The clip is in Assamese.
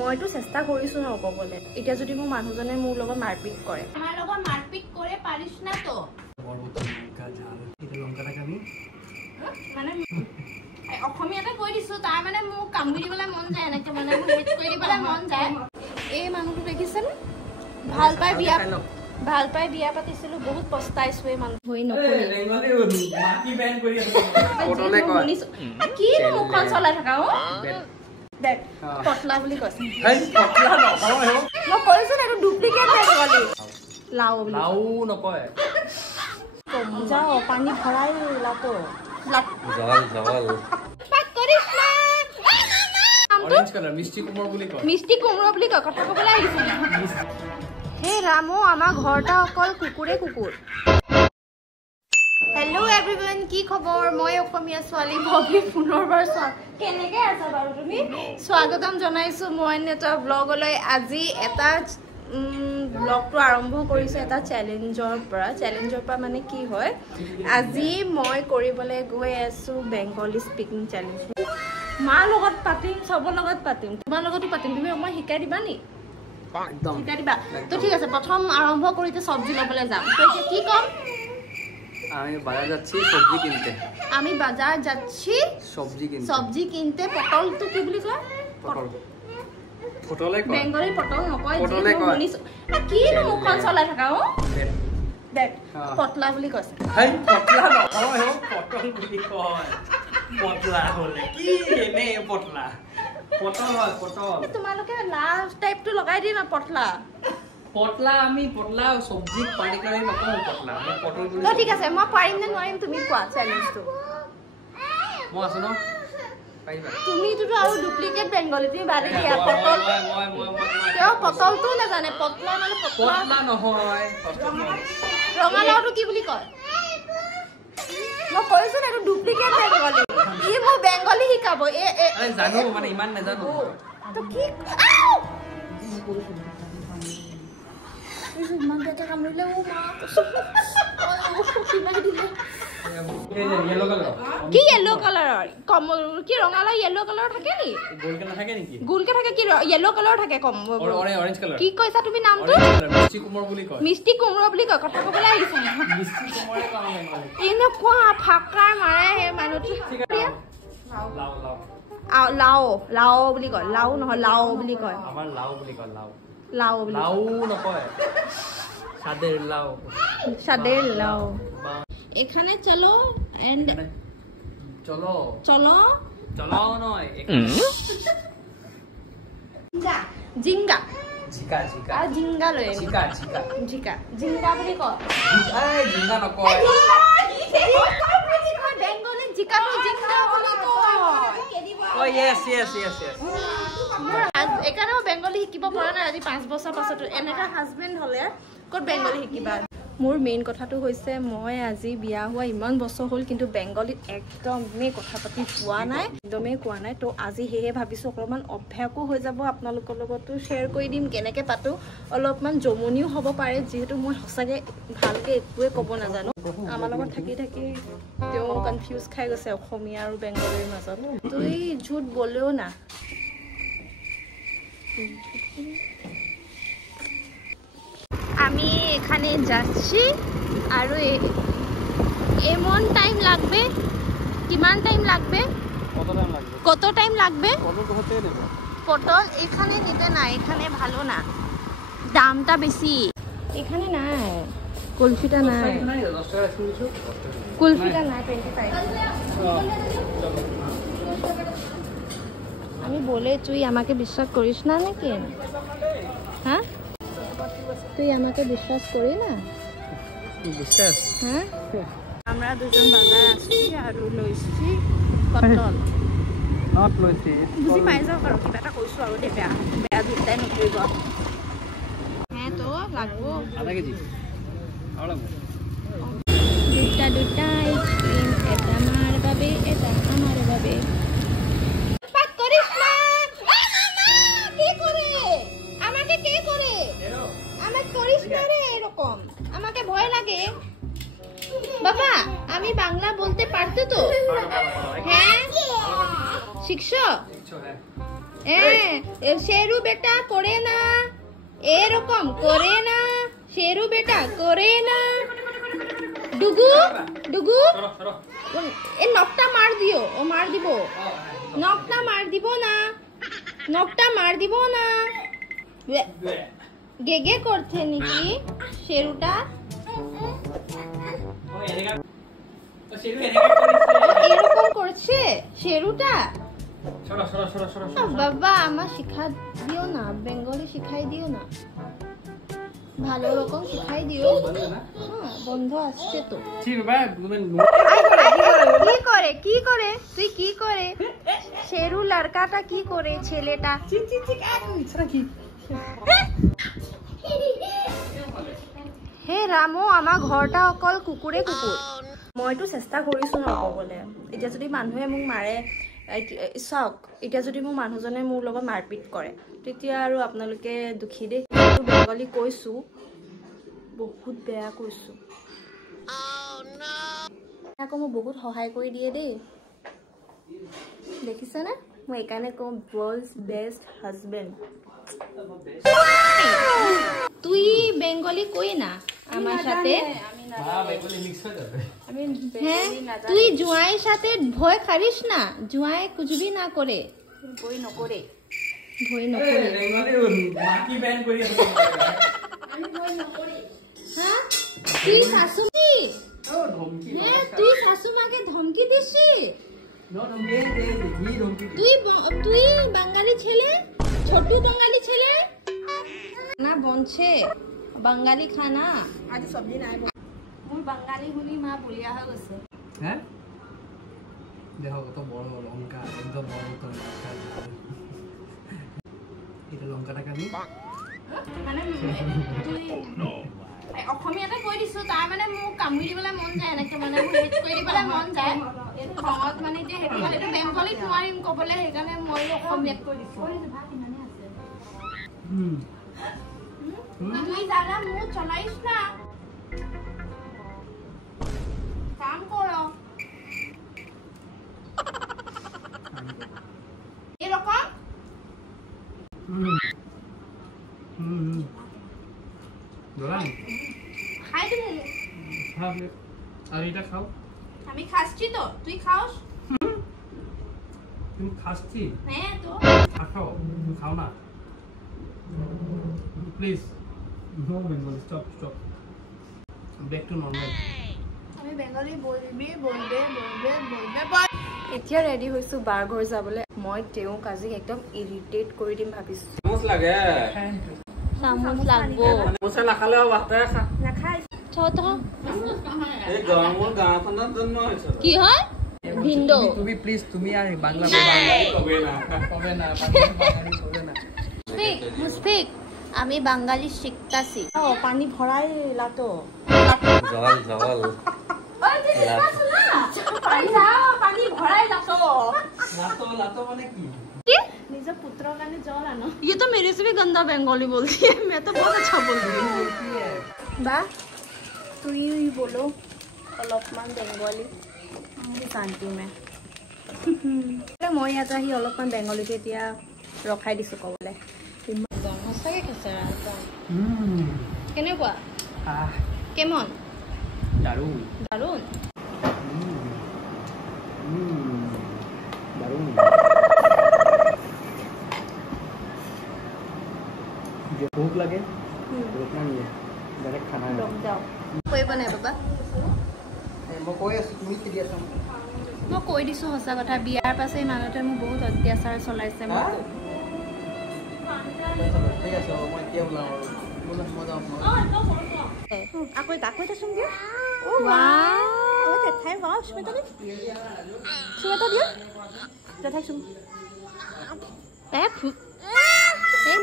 মইতো চেষ্টা কৰিছো ন ক'বলে এতিয়া যদি মোৰ মানুহজনে মোৰ লগত মাৰপিট কৰে আমাৰ লগত মাৰপিট কৰে পাৰিছ না তো মানে অসমীয়াতে কৈ দিছো তাৰ মানে মোক কামুৰি দিবলৈ মন যায় এনেকে মানে মোক হেড কৰি দিবলৈ মন যায় এই মানুহটো দেখিছেনে ভাল পাই বিয়া পাতিছিলো বহুত পস্তাইছো এই মানুহ হৈ নকৰি মাকি বেন কৰি আছে ফটোলে কয় কি মুখখন চলাই থাকা অ দেখ পটলা বুলি কৈছে হেই পটলা নহয় হে মই কৈছো না এটা ডুপ্লিকেট বেংগলী লাও নকয় যাও পানী ভৰাই লাতো জল পাক কৰিছ না অৰেঞ্জ কালাৰ মিষ্টি কুমৰ বুলি কয় মিষ্টি কুমড়া বুলি কয় কথা ক'বলৈ আহিছিল হে ৰামো আমাৰ ঘৰটা অকল কুকুৰে কুকুৰ হেল্ল' এভৰিৱান কি খবৰ মই অসমীয়া ছোৱালী ভবি পুনৰবাৰ কেনেকৈ আছা বাৰু তুমি স্বাগতম জনাইছোঁ মই এটা ব্লগলৈ আজি এটা ব্লগটো আৰম্ভ কৰিছোঁ এটা চেলেঞ্জৰ পৰা মানে কি হয় আজি মই কৰিবলৈ গৈ আছোঁ বেংগলী স্পিকিং চেলেঞ্জ মাৰ লগত পাতিম চবৰ লগত পাতিম তোমাৰ লগতো পাতিম তুমি মই শিকাই দিবা নি একদম শিকাই দিবা তো ঠিক আছে প্ৰথম আৰম্ভ কৰিতে চব্জি ল'বলৈ যাম তো এতিয়া কি ক'ম আমি বাজার যাচ্ছি সবজি কিনতে পটলটো কি বুলি কয় পটলে কয় বেংগলী পটল নকয় কি মুখখন চলাই থাকা অ দেখ পটলা বুলি কৈছে হেই পটলা নহয় হে পটল বুলি কয় পটলা হলে কি এনে পটল হয় পটল তোমালোকে লাষ্ট টাইপটো লগাই দি না পটলা আমি পটলা সবজি পাৰ্টিকুলাৰলি নকওঁ পটলা আমি পটল বুলি তো ঠিক আছে মই পাৰিম নে নোৱাৰিম তুমি কোৱা চেলেঞ্জটো মই আছো ন পাৰিবা তুমিতো আৰু ডুপ্লিকেট বেংগলী তুমি বাদে দিয়া পটল মই পটলটো নাজানে পটলা মানে পটলা নহয় ৰঙালাওটো কি বুলি কয় মই কৈছো না এইটো ডুপ্লিকেট বেংগলী ই মোক বেংগলী শিকাব জানো মানে ইমান নাজানো তো কি ইমান বেটা কামুৰিলে ও কি য়েলো কালাৰৰ কি ৰঙালাও য়েলো কালাৰ থাকে নি গোলকে থাকে কি য়েলো কালাৰ থাকে কম অৰেঞ্জ কালাৰ কি কৈছা তুমি নামটো মিষ্টি কুমড়া বুলি কয় কথা ক'বলৈ আহিছে এনেকুৱা ফাকাৰ মাৰে সেই মানুহটো লাও বুলি কয় লাও নহয় লাও বুলি কয় আমাৰ লাও বুলি কয় লাও নকয় সাদের লাও এখানে চলো এন্ড চলো নয় জিঙ্গা জিকা জিঙ্গা লৈ জিঙ্গা বুলি কয় জিঙ্গা নকয় বেংগলী জিকাটো জিঙ্গা বুলি কয় yes এইকাৰণে মই বেংগলী শিকিব পৰা নাই আজি 5 বছৰ পাছতো এনেকা হাজবেণ্ড হ'লে ক'ত বেংগলী শিকিবা মোৰ মেইন কথাটো হৈছে মই আজি বিয়া হোৱা ইমান বছৰ হ'ল কিন্তু বেংগলীত একদমেই কথা পাতি পোৱা নাই একদমেই কোৱা নাই তো আজি সেয়ে ভাবিছোঁ অকণমান অভ্যাসো হৈ যাব আপোনালোকৰ লগতো শ্বেয়াৰ কৰি দিম কেনেকৈ পাতোঁ অলপমান জমনিও হ'ব পাৰে যিহেতু মই সঁচাকৈ ভালকৈ একোৱে ক'ব নাজানো আমাৰ লগত থাকি তেওঁ কনফিউজ খাই গৈছে অসমীয়া আৰু বেংগলীৰ মাজত তো এই ঝুট বলেও না আমি এখানে যাচ্ছি আৰু এমন টাইম লাগবে কিমান টাইম লাগবে কত টাইম লাগবে পটল এখানে নিতে না এখানে ভালো না দামটা বেশি এখানে নাই কুলফিটা নাই কুলফিটা নাই 25 আমি বলে তুই আমাকে বিশ্বাস করিস না নাকি হ্যাঁ তুই আমাকে বিশ্বাস করি না বিশ্বাস হ্যাঁ আমরা দুজন বাজার আসছি আর লৈছি পটল নট লৈছি বুঝি পাই যাও আৰু কিবা এটা কৈছো আৰু দে বেয়া দুটাই নকৰিব হ্যাঁ তো লাগবো আধা কেজি দুটা আইসক্রিম এটা আমার বাবে এটা আমার বাবে পাক করিস না কি করে আমাকে কে করে আমাকে করিস না রে এরকম আমাকে ভয় লাগে বাবা আমি বাংলা বলতে পারতে তো হ্যাঁ শিখছো शेरू बेटा करे ना एरकम करे ना शेरू बेटा करे ना डुगु डुगु ए नकटा मार दियो ओ मार दिबो नकटा मार दिबो ना नकटा मार दिबो ना गेगे करथे निकी शेरूटा এরকম করছে শেরুটা বাবা আমার শিখা দিও না বেঙ্গলি শিখাই দিও না ভালো রকম শিখাই দিও হ্যাঁ বন্ধ আসছে তো কি করে তুই কি করে শেরু লড়কাটা কি করে ছেলেটা হে রামো আমার ঘৰটা অকল কুকুৰে কুকুৰ মইতো চেষ্টা কৰিছোঁ নক'বলৈ এতিয়া যদি মানুহে মোক মাৰে চাওক এতিয়া যদি মোৰ মানুহজনে মোৰ লগত মাৰপিট কৰে তেতিয়া আৰু আপোনালোকে দুখী দেই বেংগলী কৈছোঁ বহুত বেয়া কৈছোঁ আকৌ মোক বহুত সহায় কৰি দিয়ে দেই দেখিছেনে মই এইকাৰণে কওঁ ৱৰ্ল্ডছ বেষ্ট হাজবেণ্ড তুই বেঙ্গলি কই না আমাৰ সাথে তুই জুয়াইয়েৰ সাথে ভয় খাৰিস না জুয়াই কুজবি না কৰে ভয় নকৰে ভয় নকরে হ্যাঁ তুই শাশুড়ি হ্যাঁ তুই শাশুমাকে ধমকি দিছি তুই বাঙালি ছেলে ছোটু বাঙালি ছেলে না বনছে বাঙালি খানা আজি সবজি নাই মোৰ বাঙালি শুনি মা বুলিয়া হৈ গৈছে হ্যাঁ দেখো কত বড় লঙ্কা একদম বড় মতো লঙ্কা এটা লঙ্কাটা কাটি মানে তুই অসমীয়াতে কৈ দিছো তাৰ মানে মোক কামুৰি দিবলৈ মন যায় এনেকে মানে মোক হেট কৰি দিবলৈ মন যায় খঙত মানে যে হেৰি সেইটো বেংগলীত নোৱাৰিম ক'বলৈ সেইকাৰণে মই অসমীয়াত কৈ দিছো তুই দাদা মুখ চলাইছ না কাম করো এরকম খাই তুমি আর এটা খাও আমি খাচ্ছি তো তুই খাওস তুমি খাচ্ছি হ্যাঁ তো খাও তুমি খাও না please no Bengali stop stop back to normal আমি বেঙ্গলি বলবি বলবে এতিয়া ৰেডি হৈছোঁ বাৰ ঘৰ যাবলৈ মই তেওঁক আজি একদম ইৰিটেট কৰি দিম ভাবিছোঁ চামচ লাগে চামুচ লাগবো চামচ নাখালেও ভাতে খা নাখাই থ এই গৰমৰ গাঁওখনত জন্ম হৈছে কি হয় ভিন্ডো তুমি প্লিজ তুমি আৰ বাংলা কবে না মুস্তিক আমি বাঙালি শিখতাছি পানী ভৰাই লাটো জল জল পানী ভৰাই লাটো লাটো লাটো মানে কি নিজৰ পুত্ৰৰ কাৰণে জল আনো ये तो मेरे से भी गंदा बंगाली बोलती है मैं तो बहुत अच्छा बोलती हूँ বা তুই বলো অলপমান বেংগলী শান্তি মে মই ইয়াত আহি অলপমান বেংগলীটো এতিয়া ৰখাই দিছোঁ ক'বলৈ সঁচাকে খেচেৰা কেনেকুৱা কেমন দাৰুণ দাৰুণ দারুণ যে ভোক লাগে रोकना नहीं है डायरेक्ट खाना है যাওঁ কৰিব নাই বাবা মই কৈ আছো তুমি কি দিয়া মই কৈ দিছোঁ সঁচা কথা বিয়াৰ পাছে মানুহটোৱে মোক বহুত অত্যাচাৰ চলাইছে মোক ঠিক আছে মই এতিয়া ওলাম আৰু মই যাওঁ আকৌ এটা চোনগে ৱাও জেঠাই বাও সুমিতা দিয়া জেঠাই চোন এ